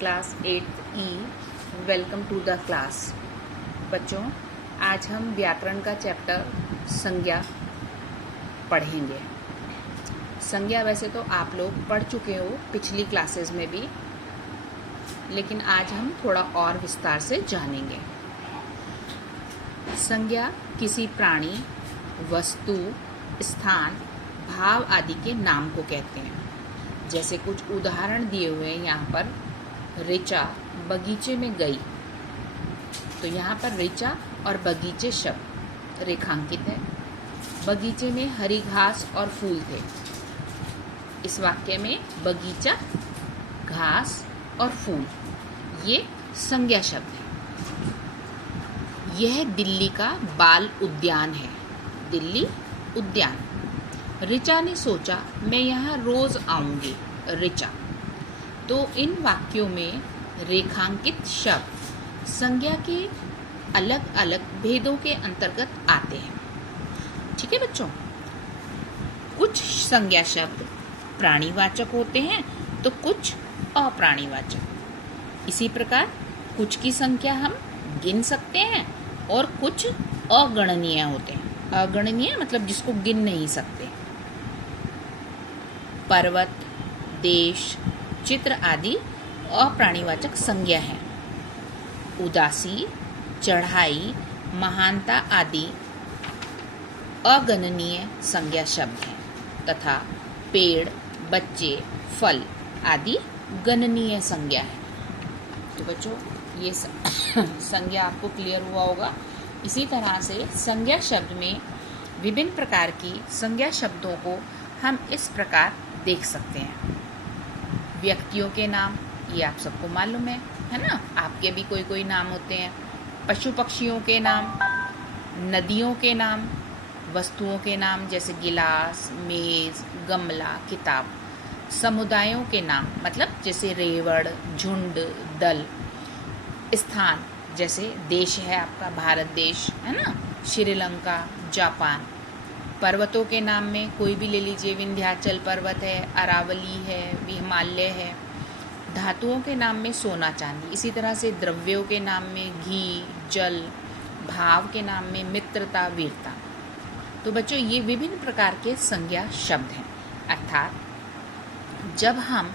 Class 8th E। Welcome to the class. बच्चों, आज हम व्याकरण का चैप्टर संज्ञा पढ़ेंगे। संज्ञा वैसे तो आप लोग पढ़ चुके हो पिछली क्लासेस में भी, लेकिन आज हम थोड़ा और विस्तार से जानेंगे। संज्ञा किसी प्राणी, वस्तु, स्थान, भाव आदि के नाम को कहते हैं। जैसे कुछ उदाहरण दिए हुए हैं यहाँ पर। ऋचा बगीचे में गई, तो यहाँ पर ऋचा और बगीचे शब्द रेखांकित है। बगीचे में हरी घास और फूल थे। इस वाक्य में बगीचा, घास और फूल ये संज्ञा शब्द है। यह दिल्ली का बाल उद्यान है। दिल्ली उद्यान। ऋचा ने सोचा मैं यहाँ रोज आऊंगी। ऋचा। तो इन वाक्यों में रेखांकित शब्द संज्ञा के अलग अलग भेदों के अंतर्गत आते हैं। ठीक है बच्चों, कुछ संज्ञा शब्द प्राणीवाचक होते हैं तो कुछ अप्राणीवाचक। इसी प्रकार कुछ की संख्या हम गिन सकते हैं और कुछ अगणनीय होते हैं। अगणनीय मतलब जिसको गिन नहीं सकते। पर्वत, देश, चित्र आदि अप्राणीवाचक संज्ञा है। उदासी, चढ़ाई, महानता आदि अगणनीय संज्ञा शब्द हैं तथा पेड़, बच्चे, फल आदि गणनीय संज्ञा है। तो बच्चों, ये संज्ञा आपको क्लियर हुआ होगा। इसी तरह से संज्ञा शब्द में विभिन्न प्रकार की संज्ञा शब्दों को हम इस प्रकार देख सकते हैं। व्यक्तियों के नाम, ये आप सबको मालूम है ना। आपके भी कोई कोई नाम होते हैं। पशु पक्षियों के नाम, नदियों के नाम, वस्तुओं के नाम जैसे गिलास, मेज, गमला, किताब। समुदायों के नाम मतलब जैसे रेवड़, झुंड, दल। स्थान जैसे देश है आपका भारत देश, है ना, श्रीलंका, जापान। पर्वतों के नाम में कोई भी ले लीजिए, विंध्याचल पर्वत है, अरावली है, हिमालय है। धातुओं के नाम में सोना, चांदी। इसी तरह से द्रव्यों के नाम में घी, जल। भाव के नाम में मित्रता, वीरता। तो बच्चों, ये विभिन्न प्रकार के संज्ञा शब्द हैं। अर्थात जब हम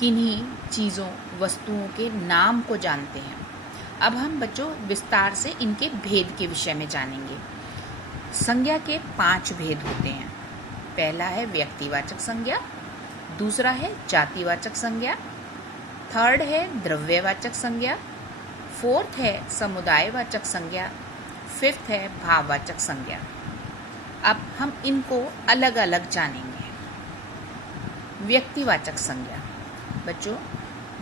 किन्हीं चीज़ों, वस्तुओं के नाम को जानते हैं। अब हम बच्चों विस्तार से इनके भेद के विषय में जानेंगे। संज्ञा के 5 भेद होते हैं। पहला है व्यक्तिवाचक संज्ञा, दूसरा है जातिवाचक संज्ञा, थर्ड है द्रव्यवाचक संज्ञा, फोर्थ है समुदायवाचक संज्ञा, फिफ्थ है भाववाचक संज्ञा। अब हम इनको अलग अलग जानेंगे। व्यक्तिवाचक संज्ञा। बच्चों,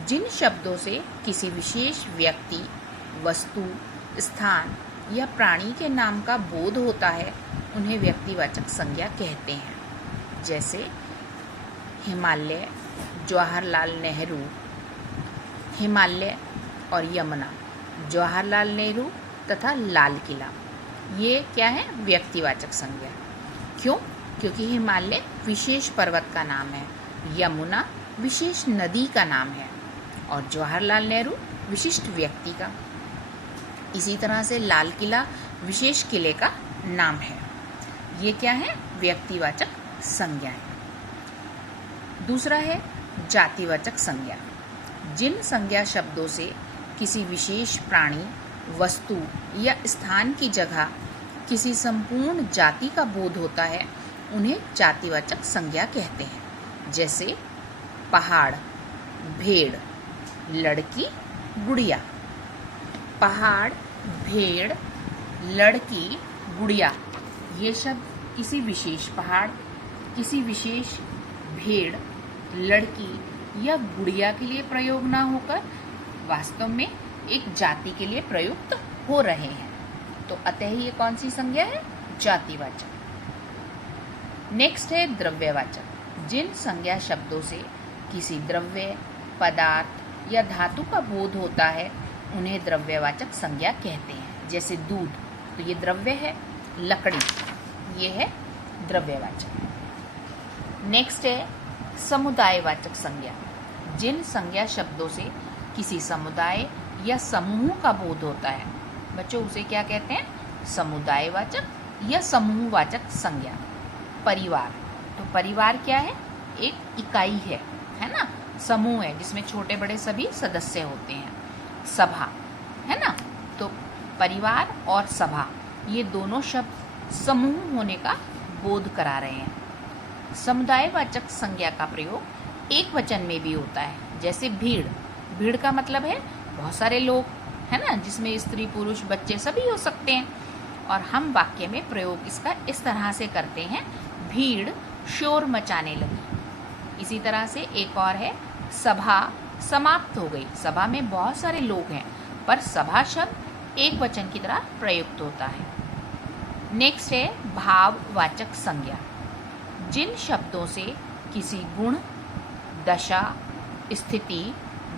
जिन शब्दों से किसी विशेष व्यक्ति, वस्तु, स्थान या प्राणी के नाम का बोध होता है उन्हें व्यक्तिवाचक संज्ञा कहते हैं। जैसे हिमालय, जवाहरलाल नेहरू। हिमालय और यमुना, जवाहरलाल नेहरू तथा लाल किला, ये क्या है? व्यक्तिवाचक संज्ञा। क्यों? क्योंकि हिमालय विशेष पर्वत का नाम है, यमुना विशेष नदी का नाम है और जवाहरलाल नेहरू विशिष्ट व्यक्ति का। इसी तरह से लाल किला विशेष किले का नाम है। ये क्या है? व्यक्तिवाचक संज्ञाएं। दूसरा है जातिवाचक संज्ञा। जिन संज्ञा शब्दों से किसी विशेष प्राणी, वस्तु या स्थान की जगह किसी संपूर्ण जाति का बोध होता है उन्हें जातिवाचक संज्ञा कहते हैं। जैसे पहाड़, भेड़, लड़की, गुड़िया। पहाड़, भेड़, लड़की, गुड़िया, ये शब्द किसी विशेष पहाड़, किसी विशेष भेड़, लड़की या गुड़िया के लिए प्रयोग ना होकर वास्तव में एक जाति के लिए प्रयुक्त हो रहे हैं। तो अतः ये कौन सी संज्ञा है? जातिवाचक। नेक्स्ट है द्रव्यवाचक। जिन संज्ञा शब्दों से किसी द्रव्य, पदार्थ या धातु का बोध होता है उन्हें द्रव्यवाचक संज्ञा कहते हैं। जैसे दूध, तो ये द्रव्य है। लकड़ी, ये है द्रव्यवाचक। नेक्स्ट है समुदायवाचक संज्ञा। जिन संज्ञा शब्दों से किसी समुदाय या समूह का बोध होता है, बच्चों उसे क्या कहते हैं? समुदायवाचक या समूहवाचक संज्ञा। परिवार, तो परिवार क्या है? एक इकाई है ना, समूह है जिसमें छोटे बड़े सभी सदस्य होते हैं। सभा, है ना, तो परिवार और सभा ये दोनों शब्द समूह होने का बोध करा रहे हैं। समुदायवाचक संज्ञा का प्रयोग एक वचन में भी होता है, जैसे भीड़। भीड़ का मतलब है बहुत सारे लोग, है ना, जिसमें स्त्री पुरुष बच्चे सभी हो सकते हैं। और हम वाक्य में प्रयोग इसका इस तरह से करते हैं, भीड़ शोर मचाने लगी। इसी तरह से एक और है, सभा समाप्त हो गई। सभा में बहुत सारे लोग हैं, पर सभा शब्द एक वचन की तरह प्रयुक्त होता है। नेक्स्ट है भाववाचक संज्ञा। जिन शब्दों से किसी गुण, दशा, स्थिति,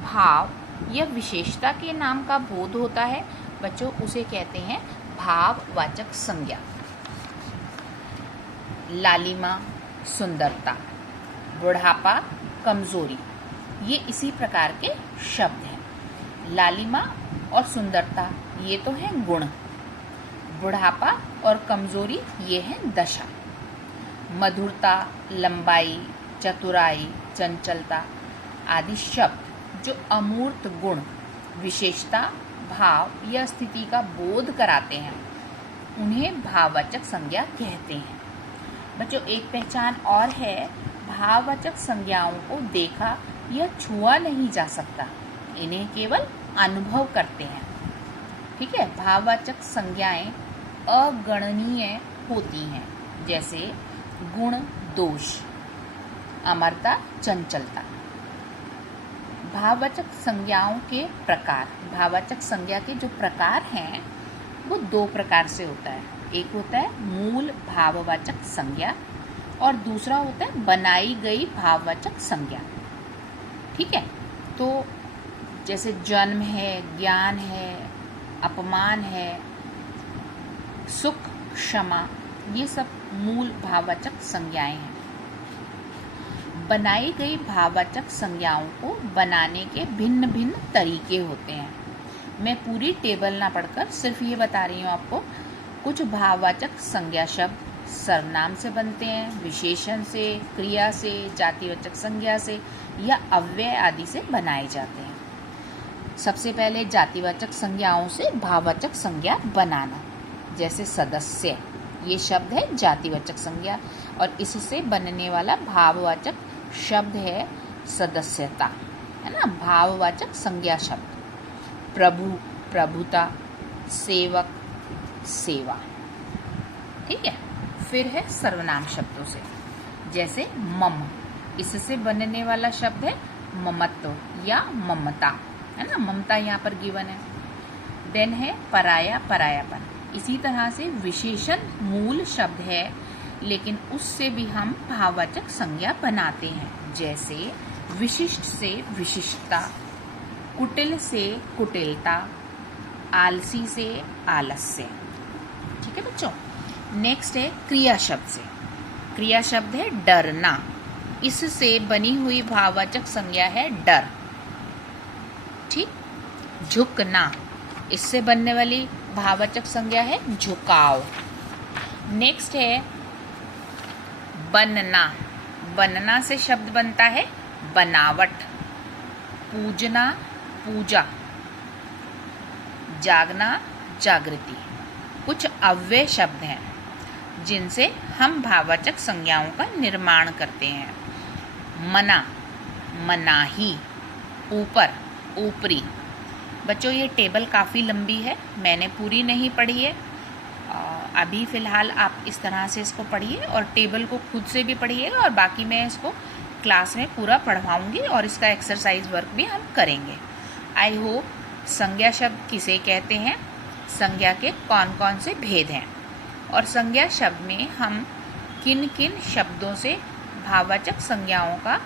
भाव या विशेषता के नाम का बोध होता है, बच्चों उसे कहते हैं भाववाचक संज्ञा। लालिमा, सुंदरता, बुढ़ापा, कमजोरी, ये इसी प्रकार के शब्द हैं। लालिमा और सुंदरता ये तो है गुण, बुढ़ापा और कमजोरी ये है दशा। मधुरता, लंबाई, चतुराई, चंचलता आदि शब्द जो अमूर्त गुण, विशेषता, भाव या स्थिति का बोध कराते हैं, उन्हें भाववाचक संज्ञा कहते हैं। बच्चों एक पहचान और है, भाववाचक संज्ञाओं को देखा या छुआ नहीं जा सकता, इन्हें केवल अनुभव करते हैं। ठीक है, भाववाचक संज्ञाएं अगणनीय होती हैं, जैसे गुण, दोष, अमरता, चंचलता। भाववाचक संज्ञाओं के प्रकार, भाववाचक संज्ञा के जो प्रकार हैं वो दो प्रकार से होता है। एक होता है मूल भाववाचक संज्ञा और दूसरा होता है बनाई गई भाववाचक संज्ञा। ठीक है, तो जैसे जन्म है, ज्ञान है, अपमान है, सुख, क्षमा, ये सब मूल भाववाचक संज्ञाएं हैं। बनाई गई भाववाचक संज्ञाओं को बनाने के भिन्न भिन्न तरीके होते हैं। मैं पूरी टेबल ना पढ़कर सिर्फ ये बता रही हूँ आपको। कुछ भाववाचक संज्ञा शब्द सर्वनाम से बनते हैं, विशेषण से, क्रिया से, जातिवाचक संज्ञा से या अव्यय आदि से बनाए जाते हैं। सबसे पहले जातिवाचक संज्ञाओं से भाववाचक संज्ञा बनाना, जैसे सदस्य, ये शब्द है जातिवाचक संज्ञा और इससे बनने वाला भाववाचक शब्द है सदस्यता, है ना, भाववाचक संज्ञा शब्द। प्रभु, प्रभुता, सेवक, सेवा। ठीक है, फिर है सर्वनाम शब्दों से, जैसे मम, इससे बनने वाला शब्द है ममत्व या ममता, है ना, ममता यहाँ पर गिवन है। देन है पराया, परायापन। इसी तरह से विशेषण मूल शब्द है, लेकिन उससे भी हम भाववाचक संज्ञा बनाते हैं, जैसे विशिष्ट से विशिष्टता, कुटिल से कुटिलता, आलसी से आलस्य। ठीक है बच्चों, नेक्स्ट है क्रिया शब्द से। क्रिया शब्द है डरना, इससे बनी हुई भाववाचक संज्ञा है डर। ठीक, झुकना, इससे बनने वाली भाववाचक संज्ञा है झुकाव। नेक्स्ट है बनना, बनना से शब्द बनता है बनावट। पूजना, पूजा, जागना, जागृति। कुछ अव्यय शब्द हैं जिनसे हम भाववाचक संज्ञाओं का निर्माण करते हैं। मना, मनाही, ऊपर, ऊपरी। बच्चों ये टेबल काफ़ी लंबी है, मैंने पूरी नहीं पढ़ी है। अभी फ़िलहाल आप इस तरह से इसको पढ़िए और टेबल को खुद से भी पढ़िएगा और बाकी मैं इसको क्लास में पूरा पढ़वाऊँगी और इसका एक्सरसाइज वर्क भी हम करेंगे। आई होप संज्ञा शब्द किसे कहते हैं, संज्ञा के कौन कौन से भेद हैं और संज्ञा शब्द में हम किन किन शब्दों से भाववाचक संज्ञाओं का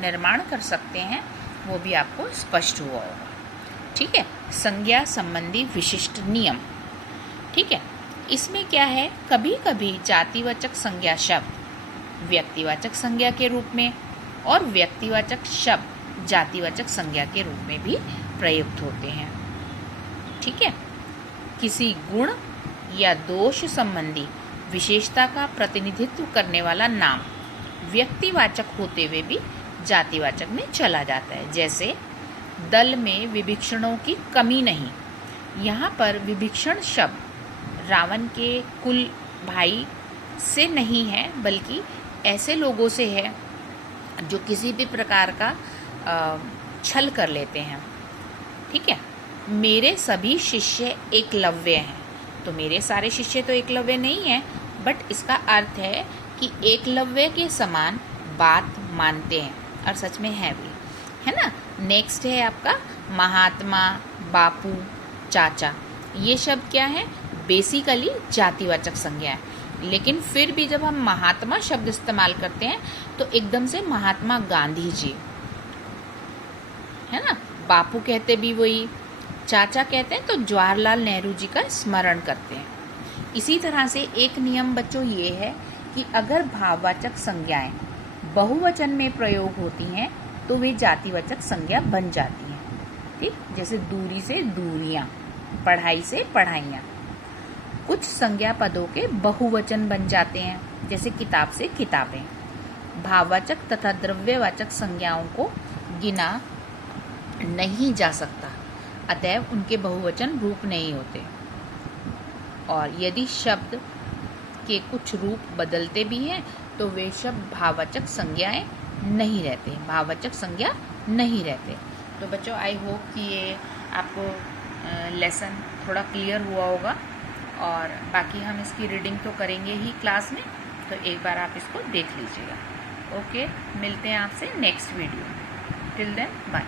निर्माण कर सकते हैं वो भी आपको स्पष्ट हुआ होगा। ठीक है, संज्ञा संबंधी विशिष्ट नियम। ठीक है, इसमें क्या है, कभी कभी जातिवाचक संज्ञा शब्द व्यक्तिवाचक संज्ञा के रूप में और व्यक्तिवाचक शब्द जातिवाचक संज्ञा के रूप में भी प्रयुक्त होते हैं। ठीक है। किसी गुण या दोष संबंधी विशेषता का प्रतिनिधित्व करने वाला नाम व्यक्तिवाचक होते हुए भी जातिवाचक में चला जाता है। जैसे दल में विभीषणों की कमी नहीं। यहाँ पर विभीषण शब्द रावण के कुल भाई से नहीं है, बल्कि ऐसे लोगों से है जो किसी भी प्रकार का छल कर लेते हैं। ठीक है। मेरे सभी शिष्य एकलव्य हैं। तो मेरे सारे शिष्य तो एकलव्य नहीं है, बट इसका अर्थ है कि एकलव्य के समान बात मानते हैं, और सच में है भी, है ना। नेक्स्ट है आपका महात्मा, बापू, चाचा। ये शब्द क्या है? बेसिकली जातिवाचक संज्ञा है, लेकिन फिर भी जब हम महात्मा शब्द इस्तेमाल करते हैं तो एकदम से महात्मा गांधी जी, है ना। बापू कहते भी वही, चाचा कहते हैं तो जवाहरलाल नेहरू जी का स्मरण करते हैं। इसी तरह से एक नियम बच्चों ये है कि अगर भाववाचक संज्ञाएं बहुवचन में प्रयोग होती हैं तो वे जातिवाचक संज्ञा बन जाती हैं। ठीक। जैसे दूरी से दूरियां, पढ़ाई से पढ़ाइयाँ। कुछ संज्ञा पदों के बहुवचन बन जाते हैं, जैसे किताब से किताबें। भाववाचक तथा द्रव्यवाचक संज्ञाओं को गिना नहीं जा सकता, अतएव उनके बहुवचन रूप नहीं होते। और यदि शब्द के कुछ रूप बदलते भी हैं तो वे शब्द भाववाचक संज्ञाएं नहीं रहते, भाववाचक संज्ञा नहीं रहते। तो बच्चों, आई होप कि ये आपको लेसन थोड़ा क्लियर हुआ होगा, और बाकी हम इसकी रीडिंग तो करेंगे ही क्लास में, तो एक बार आप इसको देख लीजिएगा। ओके, मिलते हैं आपसे नेक्स्ट वीडियो में। Till then bye.